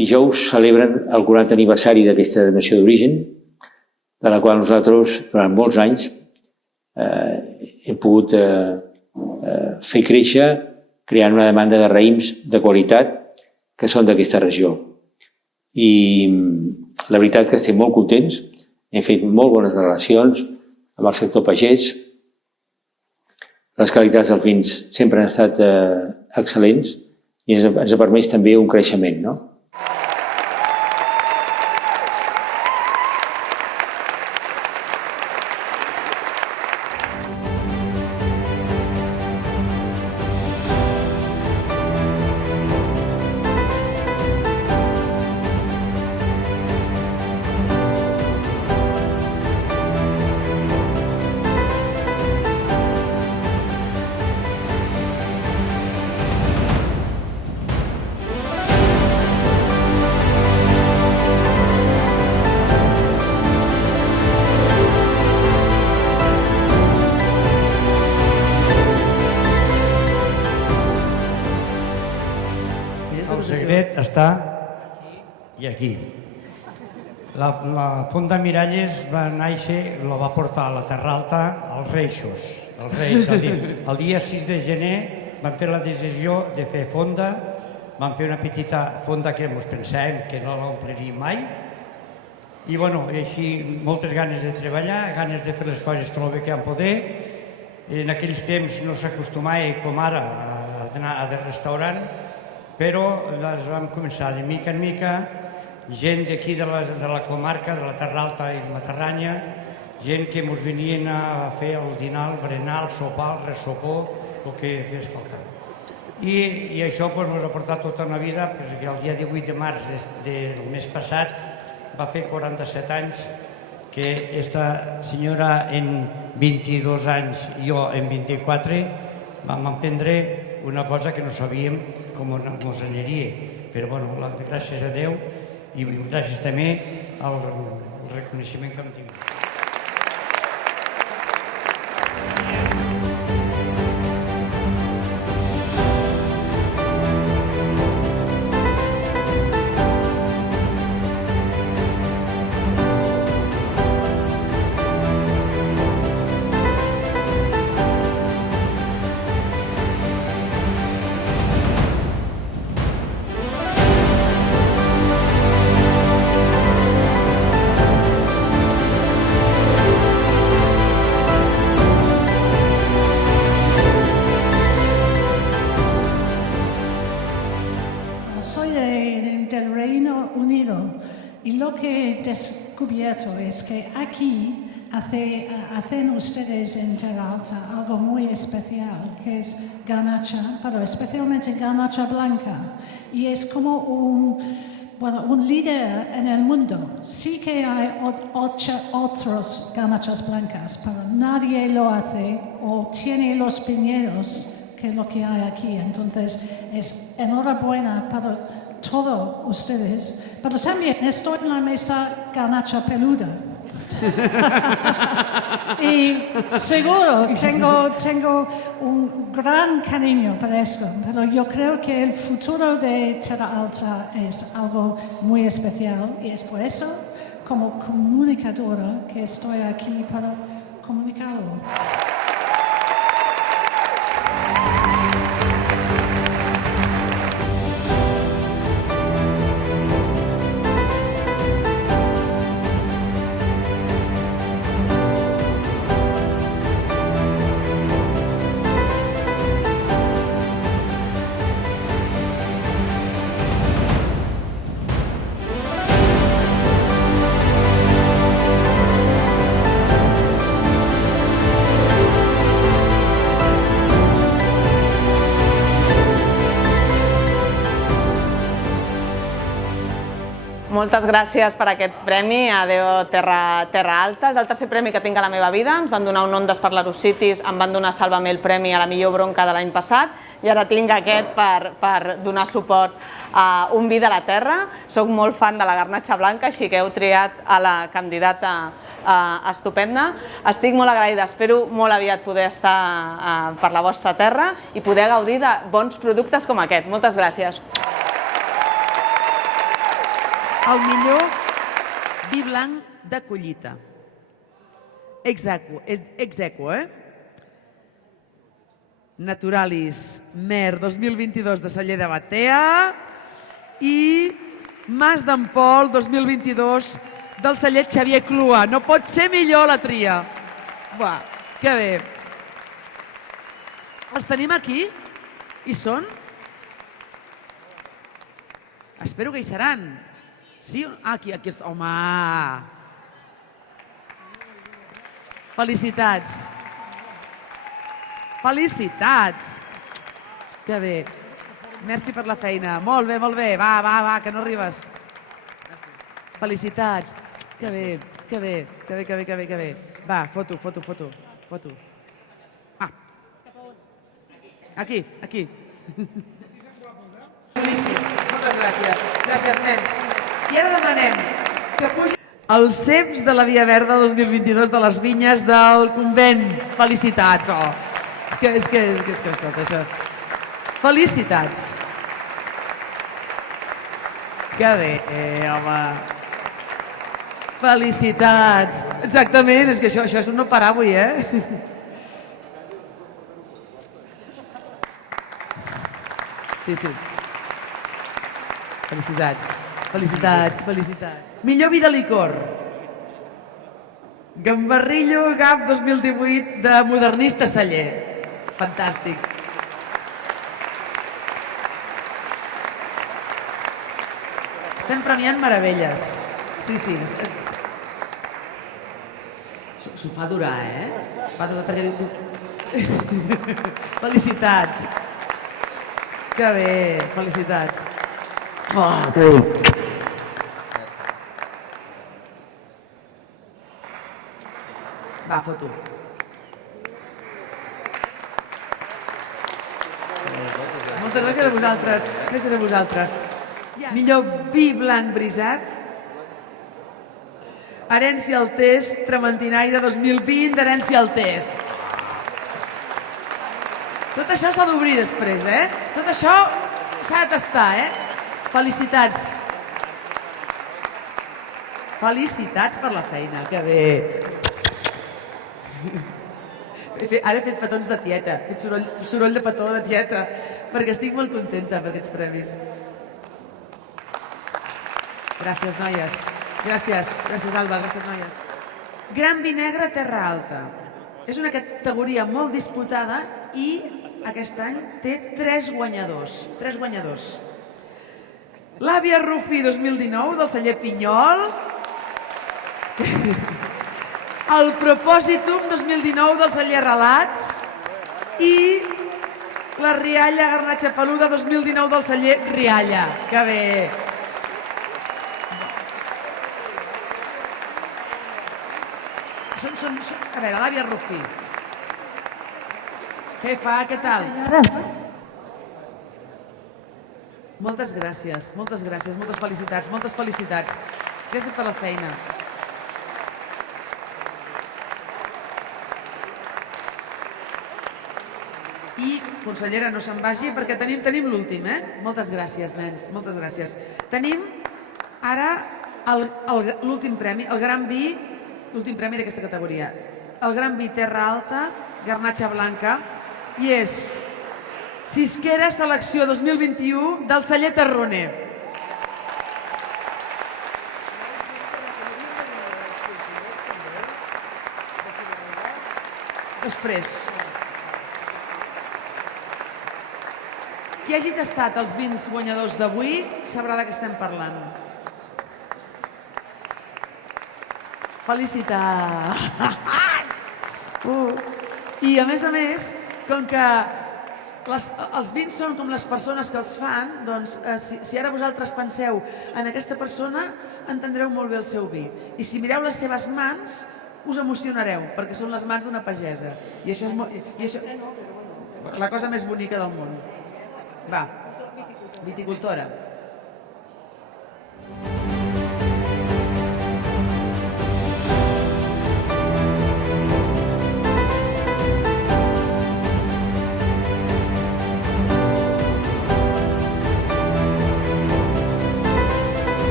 dijous celebren el 40 aniversari d'aquesta denominació d'origen, de la qual nosaltres, durant molts anys, hem pogut fer créixer creant una demanda de raïms de qualitat que són d'aquesta regió. I la veritat que estem molt contents, hem fet molt bones relacions amb el sector pagès, les qualitats dels vins sempre han estat excel·lents i ens ha permès també un creixement, no? El secret està aquí i aquí. La Font de Miralles va néixer, la va portar a la Terra Alta als Reixos. Els Reis, el dia 6 de gener van fer la decisió de fer fonda, van fer una petita fonda que ens pensàvem que no l'ompliríem mai, i així moltes ganes de treballar, ganes de fer les coses tot el bé que vam poder. En aquells temps no s'acostumava com ara a anar a restaurant, però les vam començar de mica en mica, gent d'aquí de la comarca, de la Terra Alta i la Matarranya, gent que ens venien a fer el dinar, el berenar, el sopar, el ressopor, el que fes falta. I això ens ha portat tota una vida, perquè el dia 18 de març del mes passat va fer 47 anys que aquesta senyora en 22 anys i jo en 24 vam emprendre una cosa que no sabíem com ens aniria, però gràcies a Déu i gràcies també al reconeixement que hem tingut. Del Reino Unido y lo que he descubierto es que aquí hacen ustedes en Terra Alta algo muy especial, que es garnacha, pero especialmente garnacha blanca, y es como un líder en el mundo. Sí que hay otros garnachas blancas, pero nadie lo hace o tiene los viñedos que lo que hay aquí. Entonces es enhorabuena para todos ustedes, pero también estoy en la mesa garnacha peluda. Y seguro tengo un gran cariño para esto, pero yo creo que el futuro de Terra Alta es algo muy especial y es por eso, como comunicadora, que estoy aquí para comunicarlo. Moltes gràcies per aquest premi, Adéu Terra Alta. És el tercer premi que tinc a la meva vida. Ens van donar un Ondas per l'Arocitis, em van donar Sálvame el premi a la millor bronca de l'any passat i ara tinc aquest per donar suport a Un vi de la terra. Soc molt fan de la garnatxa blanca, així que heu triat a la candidata estupenda. Estic molt agraïda, espero molt aviat poder estar per la vostra terra i poder gaudir de bons productes com aquest. Moltes gràcies. el millor vi blanc de collita. Exequo, Naturalis Mer 2022 de Celler de Batea i Mas d'en Pol 2022 del celler Xavier Clua. No pot ser millor la tria. Buah, que bé. Els tenim aquí? Hi són? Espero que hi seran. Sí? Aquí. Home! Felicitats. Felicitats. Que bé. Merci per la feina. Molt bé. Va, que no arribes. Felicitats. Que bé. Va, foto. Aquí. Boníssim. Moltes gràcies. Gràcies, nens. I ara demanem que pugi els ceps de la Via Verda 2022 de les vinyes del convent. Felicitats. És que escolta, això. Felicitats. Que bé, home. Felicitats. Exactament, és que això és un no parar avui, Sí. Felicitats. Millor vi de licor. Gambarrillo GAP 2018 de Modernista Celler. Fantàstic. Estem premiant meravelles. Sí. S'ho fa durar, Fa durar perquè diu... Felicitats. Que bé, felicitats. Va, foto. Moltes gràcies a vosaltres. Millor vi blanc brisat. Herència Altés, Trementinaire 2020 d'Herència Altés. Tot això s'ha d'obrir després, Tot això s'ha de tastar, Felicitats. Felicitats per la feina, que bé. Ara he fet petons de tieta, he fet soroll de petó de tieta, perquè estic molt contenta per aquests premis. Gràcies, noies. Gràcies, Alba, gràcies, noies. Gran vi negre Terra Alta. És una categoria molt disputada i aquest any té 3 guanyadors. L'Àvia Rufí 2019 del celler Pinyol. El Propòsitum 2019 del celler Relats. I la Rialla Garnatxa Peluda 2019 del celler Rialla. Que bé! A veure, l'Àvia Rufí. Què fa? Què tal? Moltes gràcies, moltes felicitats. Gràcies per la feina. I, consellera, no se'n vagi perquè tenim l'últim, Moltes gràcies, nens, moltes gràcies. Tenim ara l'últim premi, el Gran Vi, l'últim premi d'aquesta categoria. El Gran Vi Terra Alta, Garnatxa Blanca, i és Sisquera Selecció 2021 del celler Tarroner. Després. Qui hagi tastat els vins guanyadors d'avui sabrà de què estem parlant. Felicitats! I a més, com que els vins són com les persones que els fan, doncs si ara vosaltres penseu en aquesta persona, entendreu molt bé el seu vi. I si mireu les seves mans, us emocionareu, perquè són les mans d'una pagesa. I això és la cosa més bonica del món. Va, viticultora.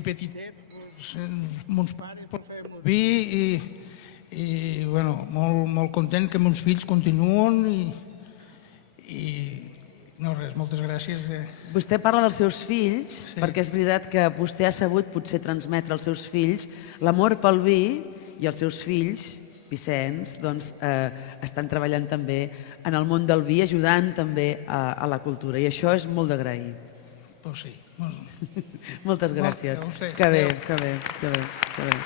de petitet, mons pares feien el vi i molt content que mons fills continuen i no res, moltes gràcies. Vostè parla dels seus fills, perquè és veritat que vostè ha sabut potser transmetre als seus fills l'amor pel vi i els seus fills, Vicenç, doncs estan treballant també en el món del vi, ajudant també a la cultura, i això és molt d'agrair. Doncs sí. Moltes gràcies. Gràcies. Que bé, que bé, que bé, que bé.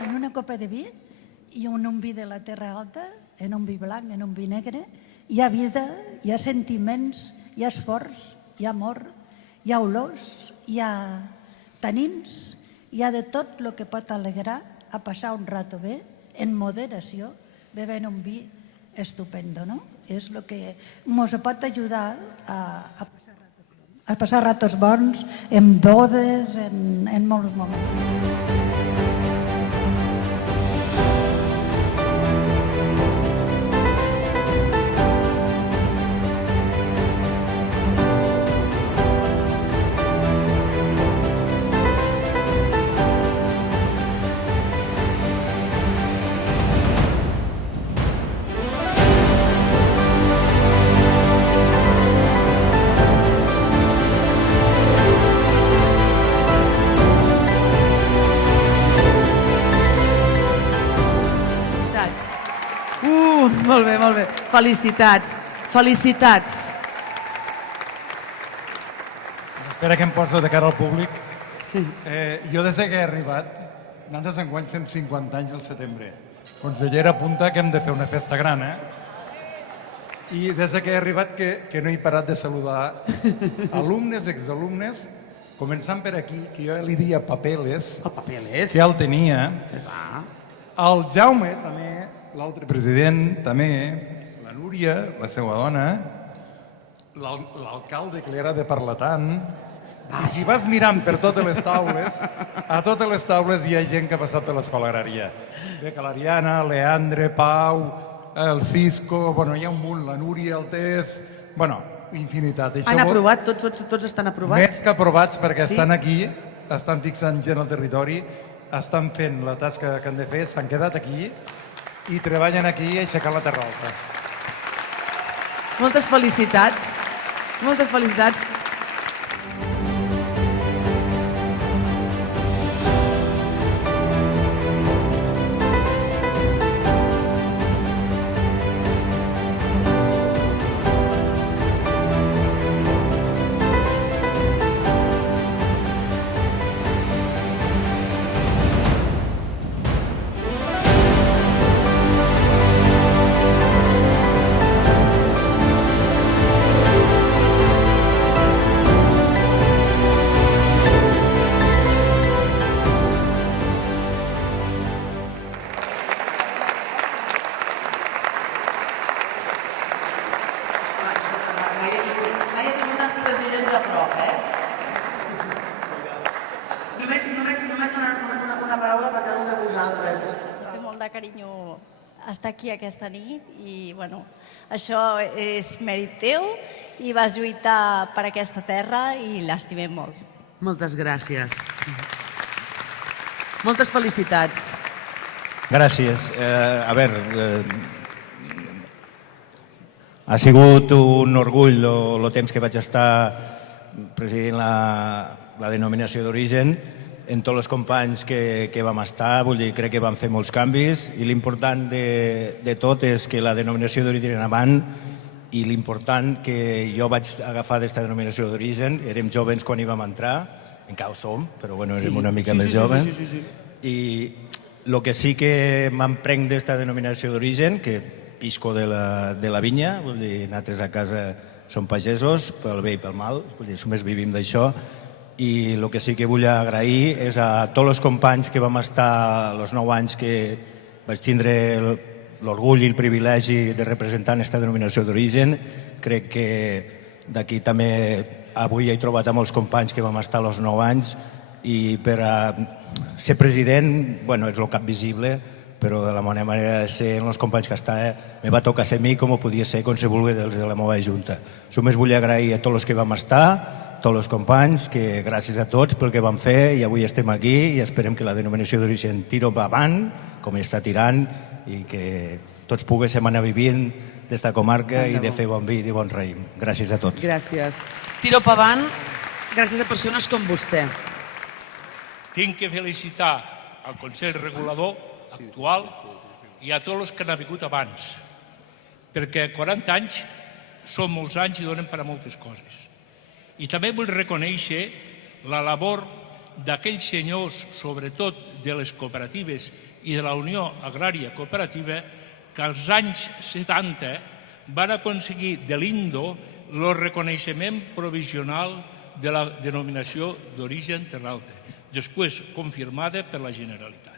En una copa de vi i en un vi de la Terra Alta, en un vi blanc, en un vi negre, hi ha vida, hi ha sentiments, hi ha esforç, hi ha amor, hi ha olors, hi ha tanins, hi ha de tot el que pot alegrar a passar un rato bé, en moderació, bevent un vi estupendo, no? És el que ens pot ajudar a passar ratos bons en bodes, en molts moments. Molt bé, molt bé. Felicitats, felicitats. Espera que em poso de cara al públic. Jo des que he arribat, nosaltres enguany fem 50 anys al setembre. Consellera apunta que hem de fer una festa gran, I des que he arribat que no he parat de saludar alumnes, exalumnes, començant per aquí, que jo li dia Papeles, que ja el tenia. El Jaume, també, l'altre president, també, la Núria, la seva dona, l'alcalde que li agrada parlar tant, i si vas mirant per totes les taules, a totes les taules hi ha gent que ha passat per l'escola agrària. Beca l'Ariana, Leandre, Pau, el Cisco, hi ha un munt, la Núria, el Tess, infinitat. Han aprovat? Tots estan aprovats? Més que aprovats perquè estan aquí, estan fixant gent al territori, estan fent la tasca que han de fer, s'han quedat aquí i treballen aquí aixecant la Terra Alta. Moltes felicitats. Moltes felicitats. Estar aquí aquesta nit i, això és mèrit teu i vas lluitar per aquesta terra i l'estimem molt. Moltes gràcies. Moltes felicitats. Gràcies. Ha sigut un orgull el temps que vaig estar presidint la denominació d'origen, en tots els companys que vam estar, crec que vam fer molts canvis i l'important de tot és que la denominació d'origen avant i l'important que jo vaig agafar d'esta denominació d'origen, érem jovens quan hi vam entrar, encara ho som, però bueno, érem una mica més joves. I el que sí que m'emprenc d'esta denominació d'origen, que pisco de la vinya, vull dir, nosaltres a casa som pagesos, pel bé i pel mal, vull dir, només vivim d'això, i el que sí que vull agrair és a tots els companys que vam estar els 9 anys que vaig tindre l'orgull i el privilegi de representar aquesta denominació d'origen. Crec que d'aquí també avui he trobat a molts companys que vam estar els 9 anys i per a ser president, bueno, és el cap visible, però de la meva manera de ser en els companys que estava, me va tocar ser a mi com ho podia ser quan se vulgui dels de la meva junta. Només vull agrair a tots els que vam estar, tots els companys, que gràcies a tots pel que vam fer i avui estem aquí i esperem que la denominació d'origen tiro avant, com està tirant, i que tots poguéssim anar vivint d'esta comarca i de fer bon vi i de bon raïm. Gràcies a tots. Gràcies. Tiro pa avant, gràcies a persones com vostè. Tinc que felicitar al Consell Regulador actual i a tots els que han vingut abans, perquè 40 anys són molts anys i donen per a moltes coses. I també vull reconèixer la labor d'aquells senyors, sobretot de les cooperatives i de la Unió Agrària Cooperativa, que als anys 70 van aconseguir de l'Indo el reconeixement provisional de la denominació d'origen Terra Alta, després confirmada per la Generalitat.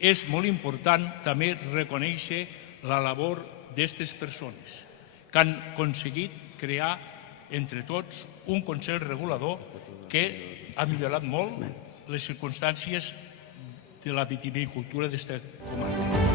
És molt important també reconèixer la labor d'aquestes persones que han aconseguit crear entre tots un Consell Regulador que ha millorat molt les circumstàncies de la vitivinicultura d'esta comarca.